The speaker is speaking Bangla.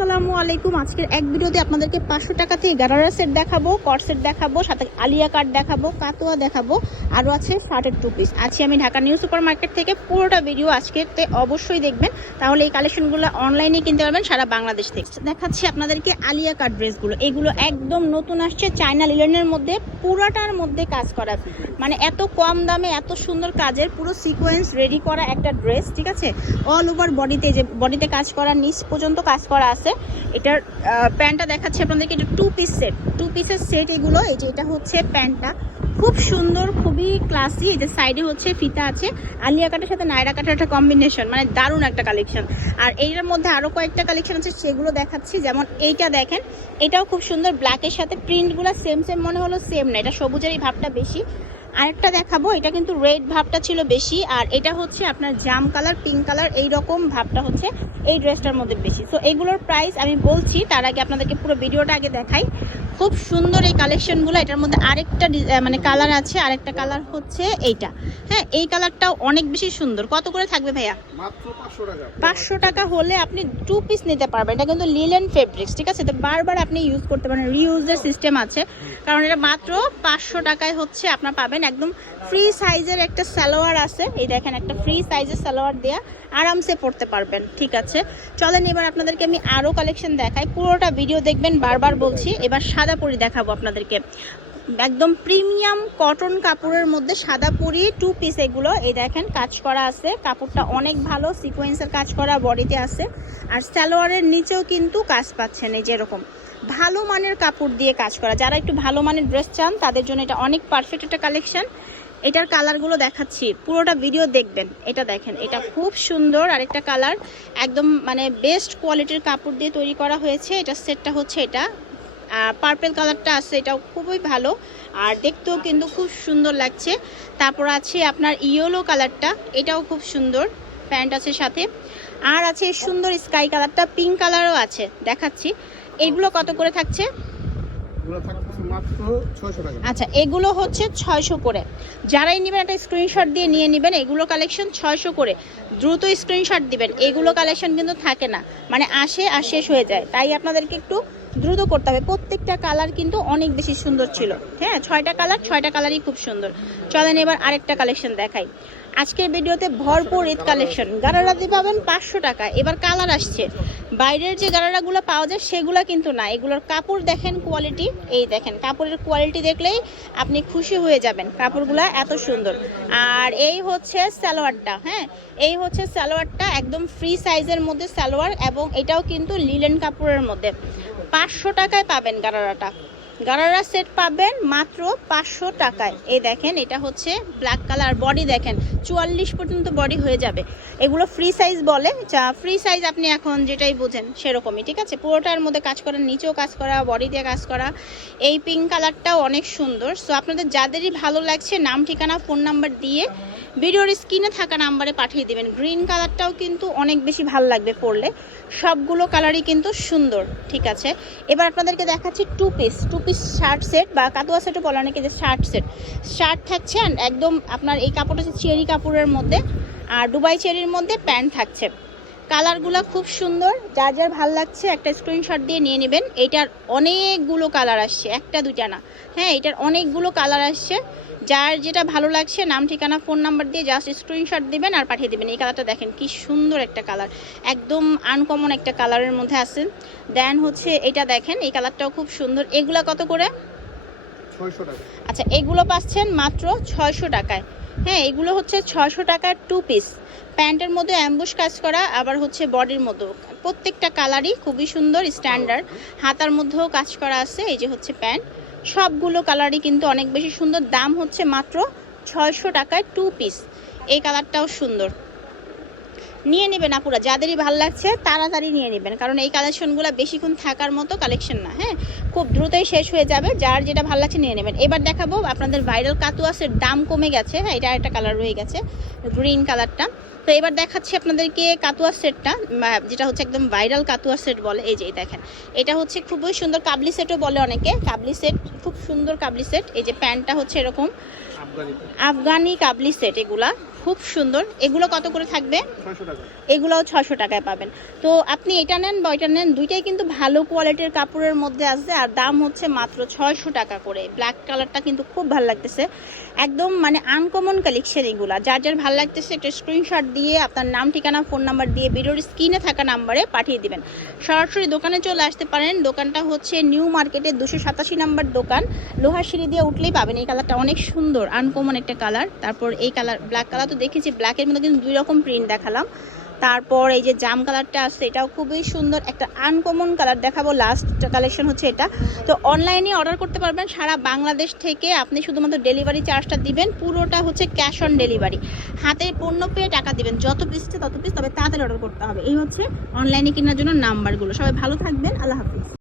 আসসালামু আলাইকুম। আজকের এক ভিডিওতে আপনাদেরকে পাঁচশো টাকা থেকে গারারা সেট দেখাবো, কট সেট দেখাবো, সাথে আলিয়া কাট দেখাবো, কাতোয়া দেখাবো আরও আছে শার্টের টু পিস আছি আমি ঢাকা নিউ সুপার মার্কেট থেকে পুরোটা ভিডিও আজকেতে অবশ্যই দেখবেন। তাহলে এই কালেকশনগুলো অনলাইনে কিনতে পারবেন সারা বাংলাদেশ থেকে। দেখাচ্ছি আপনাদেরকে আলিয়া কাট ড্রেসগুলো। এগুলো একদম নতুন আসছে চায়না লিলেনের মধ্যে, পুরাটার মধ্যে কাজ করা। মানে এত কম দামে, এত সুন্দর কাজের, পুরো সিকোয়েন্স রেডি করা একটা ড্রেস ঠিক আছে? অল ওভার বডিতে যে বডিতে কাজ করা, নিচ পর্যন্ত কাজ করা আছে। এটার প্যান্টটা দেখাচ্ছি আপনাদেরকে, এটা টু পিস সেট টু পিসের সেট এগুলো, এই যে এটা হচ্ছে প্যান্টটা খুব সুন্দর, খুবই ক্লাসি এই যে সাইডে হচ্ছে ফিতা আছে। আলিয়া কাটের সাথে নায়রা কাটের একটা কম্বিনেশন মানে দারুণ একটা কালেকশন আর এইটার মধ্যে আরও কয়েকটা কালেকশন আছে, সেগুলো দেখাচ্ছি। যেমন এইটা দেখেন, এটাও খুব সুন্দর ব্ল্যাকের সাথে প্রিন্টগুলো সেম সেম মনে হলো সেম না, এটা সবুজের এই ভাবটা বেশি। আরেকটা দেখাবো এটা কিন্তু রেড ভাবটা ছিল বেশি আর এটা হচ্ছে আপনার জাম কালার পিঙ্ক কালার এই রকম ভাবটা হচ্ছে এই ড্রেসটার মধ্যে বেশি। সো এগুলোর প্রাইস আমি বলছি তার আগে আপনাদেরকে পুরো ভিডিওটা আগে দেখাই। খুব সুন্দর এই কালেকশনগুলো এটার মধ্যে আরেকটা মানে কালার আছে আরেকটা কালার হচ্ছে এইটা। হ্যাঁ এই কালারটাও অনেক বেশি সুন্দর। কত করে থাকবে ভাইয়া? মাত্র পাঁচশো টাকা। পাঁচশো টাকা হলে আপনি টু পিস নিতে পারবেন। এটা কিন্তু লিলেন ফেব্রিক্স ঠিক আছে? তো বারবার আপনি ইউজ করতে পারেন। রিউজের সিস্টেম আছে। কারণ এটা মাত্র পাঁচশো টাকায় হচ্ছে আপনার পাবেন একদম ফ্রি সাইজের একটা সালোয়ার আছে। এই দেখেন একটা ফ্রি সাইজের সালোয়ার দেওয়া আরামসে পড়তে পারবেন, ঠিক আছে? চলেন এবার আপনাদেরকে আমি আরও কালেকশন দেখাই। পুরোটা ভিডিও দেখবেন, বারবার বলছি। এবার সাদা পরি দেখাবো আপনাদেরকে। একদম প্রিমিয়াম কটন কাপড়ের মধ্যে সাদা পরি টু পিস এগুলো। এই দেখেন, কাজ করা আছে। কাপড়টা অনেক ভালো সিকোয়েন্সের কাজ করা, বডিতে আছে। আর সালোয়ারের নিচেও কিন্তু কাজ পাচ্ছেন এই যেরকম। ভালো মানের কাপড় দিয়ে কাজ করা। যারা একটু ভালো মানের ড্রেস চান, তাদের জন্য এটা অনেক পারফেক্ট একটা কালেকশন এটার কালারগুলো দেখাচ্ছি। পুরোটা ভিডিও দেখবেন। এটা দেখেন, এটা খুব সুন্দর আরেকটা কালার একদম মানে বেস্ট কোয়ালিটির কাপড় দিয়ে তৈরি করা হয়েছে। এটা সেটটা হচ্ছে এটা। পার্পেল কালারটা আছে, এটাও খুবই ভালো। আর দেখতেও কিন্তু খুব সুন্দর লাগছে। তারপর আছে আপনার ইয়েলো কালারটা এটাও খুব সুন্দর, প্যান্ট আছে সাথে। আর আছে সুন্দর স্কাই কালারটা পিঙ্ক কালারও আছে, দেখাচ্ছি। এইগুলো কত করে থাকছে আচ্ছা এগুলো হচ্ছে ছয়শো করে। যারাই নেবেন একটা স্ক্রিনশট দিয়ে নিয়ে নেবেন, এগুলো কালেকশন ছয়শো করে। দ্রুত স্ক্রিনশট দিবেন, এগুলো কালেকশন কিন্তু থাকে না। মানে আসে আর শেষ হয়ে যায়। তাই আপনাদেরকে একটু দ্রুত করতে হবে। প্রত্যেকটা কালার কিন্তু অনেক বেশি সুন্দর ছিল। হ্যাঁ ছয়টা কালার ছয়টা কালারই খুব সুন্দর। চলেন এবার আরেকটা কালেকশন দেখাই। আজকের ভিডিওতে ভরপুর ঈদ কালেকশন গারারাতে পাবেন পাঁচশো টাকা। এবার কালার আসছে। বাইরের যে গারারাগুলো পাওয়া যায় সেগুলো কিন্তু না। এগুলোর কাপড় দেখেন কোয়ালিটি এই দেখেন, কাপড়ের কোয়ালিটি দেখলেই আপনি খুশি হয়ে যাবেন। কাপড়গুলো এত সুন্দর। আর এই হচ্ছে সালোয়ারটা হ্যাঁ? এই হচ্ছে সালোয়ারটা একদম ফ্রি সাইজের মধ্যে সালোয়ার এবং এটাও কিন্তু লিলেন কাপড়ের মধ্যে। পাঁচশো টাকায় পাবেন গারারাটা গারারা সেট পাবেন মাত্র পাঁচশো টাকায়। এই দেখেন, এটা হচ্ছে ব্ল্যাক কালার বডি দেখেন, চুয়াল্লিশ পর্যন্ত বডি হয়ে যাবে। এগুলো ফ্রি সাইজ বলে, যা ফ্রি সাইজ আপনি এখন যেটাই বোঝেন, সেরকমই, ঠিক আছে? পুরোটার মধ্যে কাজ করা, নিচেও কাজ করা বডি দিয়ে কাজ করা। এই পিঙ্ক কালারটাও অনেক সুন্দর। সো আপনাদের যাদেরই ভালো লাগছে, নাম, ঠিকানা ফোন নাম্বার দিয়ে ভিডিওর স্ক্রিনে থাকা নাম্বারে পাঠিয়ে দিবেন। গ্রিন কালারটাও কিন্তু অনেক বেশি ভালো লাগবে পরলে। সবগুলো কালারই কিন্তু সুন্দর, ঠিক আছে? এবার আপনাদেরকে দেখাচ্ছি two piece two piece shirt set বা কাতোয়া সেটও বলে অনেকে যে শার্ট সেট শার্ট থাকছে একদম আপনার এই কাপড়টা হচ্ছে চেরি কাপড়ের মধ্যে আর দুবাই চেরির মধ্যে প্যান্ট থাকছে। কালারগুলো খুব সুন্দর। যার যার ভালো লাগছে একটা স্ক্রিনশট দিয়ে নিয়ে নেবেন। এইটার অনেকগুলো কালার আসছে একটা দুইটা না। হ্যাঁ এটার অনেকগুলো কালার আসছে। যার যেটা ভালো লাগছে নাম ঠিকানা ফোন নাম্বার দিয়ে জাস্ট স্ক্রিনশট দেবেন আর পাঠিয়ে দেবেন। এই কালারটা দেখেন কি সুন্দর একটা কালার। একদম আনকমন একটা কালারের মধ্যে আছে। দেন হচ্ছে এটা দেখেন এই কালারটাও খুব সুন্দর। এগুলা কত করে? আচ্ছা এগুলো পাচ্ছেন মাত্র ছয়শো টাকায়। হ্যাঁ এগুলো হচ্ছে ছশো টাকার টু পিস প্যান্টের মধ্যে অ্যাম্বুশ কাজ করা, আবার হচ্ছে বডির মধ্যেও। প্রত্যেকটা কালারই খুবই সুন্দর স্ট্যান্ডার্ড হাতার মধ্যেও কাজ করা আছে, এই যে হচ্ছে প্যান্ট। সবগুলো কালারই কিন্তু অনেক বেশি সুন্দর। দাম হচ্ছে মাত্র ছয়শো টাকায় টু পিস এই কালারটাও সুন্দর। নিয়ে নেবেন আপুরা, যাদেরই ভালো লাগছে তাড়াতাড়ি নিয়ে নেবেন। কারণ এই কালেকশনগুলো বেশিক্ষণ থাকার মতো কালেকশন না হ্যাঁ? খুব দ্রুতই শেষ হয়ে যাবে, যার যেটা ভালো লাগছে নিয়ে নেবেন। এবার দেখাবো আপনাদের ভাইরাল কাতুয়াসের দাম কমে গেছে হ্যাঁ? এটা একটা কালার রয়ে গেছে গ্রিন কালারটা তো এবার দেখাচ্ছি আপনাদেরকে কাতুয়া সেটটা যেটা হচ্ছে একদম ভাইরাল কাতুয়া সেট বলে। এই যে দেখেন। এটা হচ্ছে খুবই সুন্দর কাবলি সেটও বলে অনেকে। কাবলি সেট খুব সুন্দর কাবলি সেট এই যে প্যান্টটা হচ্ছে এরকম। আফগানি কাবলি সেট এগুলা খুব সুন্দর। এগুলো কত করে থাকবে? এগুলোও ছশো টাকায় পাবেন। তো আপনি এটা নেন বা ওইটা নেন দুইটাই কিন্তু ভালো কোয়ালিটির কাপড়ের মধ্যে আছে আর দাম হচ্ছে মাত্র ছয়শো টাকা করে। ব্ল্যাক কালারটা কিন্তু খুব ভালো লাগতেছে। একদম মানে আনকমন কালেকশন এগুলা। যার যার ভালো লাগতেছে একটা স্ক্রিনশট দিয়ে আপনার নাম ঠিকানা ফোন নাম্বার দিয়ে ভিডিওর স্ক্রিনে থাকা নাম্বারে পাঠিয়ে দিবেন। সরাসরি দোকানে চলে আসতে পারেন। দোকানটা হচ্ছে নিউ মার্কেটের দুশো সাতাশি নাম্বার দোকান। লোহার সিঁড়ি দিয়ে উঠলেই পাবেন। এই কালারটা অনেক সুন্দর আনকমন একটা কালার তারপর এই কালার ব্ল্যাক কালার তো দেখেছি ব্ল্যাকের মধ্যে কিন্তু দুই রকম প্রিন্ট দেখালাম। তারপর এই যে জাম কালারটা আছে, এটাও খুবই সুন্দর, একটা আনকমন কালার দেখাবো লাস্ট কালেকশন হচ্ছে এটা। তো অনলাইনে অর্ডার করতে পারবেন, সারা বাংলাদেশ থেকে আপনি শুধুমাত্র ডেলিভারি চার্জটা দিবেন, পুরোটা হচ্ছে ক্যাশ অন ডেলিভারি হাতে পণ্য পেয়ে টাকা দিবেন, যত পিস তত পিস, তবে তাড়াতাড়ি অর্ডার করতে হবে। এই হচ্ছে অনলাইনে কেনার জন্য নাম্বারগুলো সবাই ভালো থাকবেন, আল্লাহ হাফিজ।